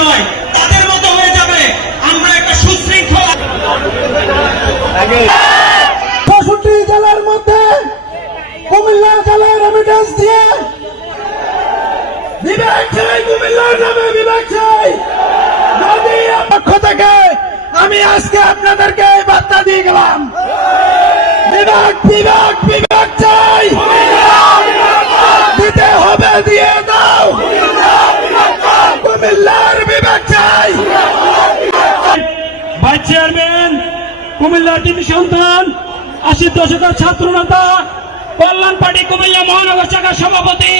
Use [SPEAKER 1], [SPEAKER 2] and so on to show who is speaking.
[SPEAKER 1] নয়, তাদের মতো হয়ে যাবে। আমরা একটা সুশৃঙ্খল জেলার মধ্যে কুমিল্লা জেলায় আমি আজকে আপনাদেরকে বার্তা দিয়ে গেলাম বিভাগ বিভাগ বিভাগ চাই। দিতে হবে, দিয়ে দাও। কুমিল্লা
[SPEAKER 2] ভাইস চেয়ারম্যান, কুমিল্লা তিনি সন্তান আশি দশকের ছাত্র নেতা কল্যাণ পার্টি কুমিল্লা মহানগর শাখার সভাপতি।